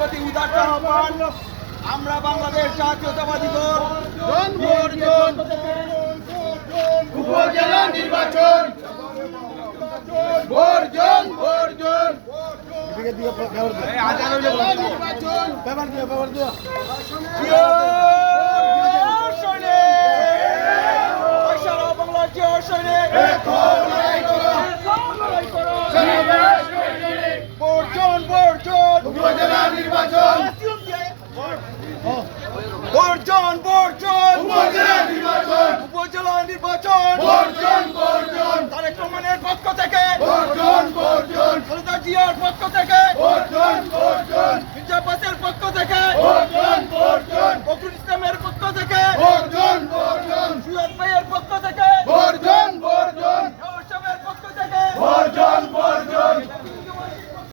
প্রতি উদাত্ত আহ্বান, আমরা বাংলাদেশ জাতীয়তাবাদী দল উপজেলা নির্বাচন বর্জন উপজেলা নির্বাচন বর্জন উপজেলা নির্বাচন উপজেলা নির্বাচন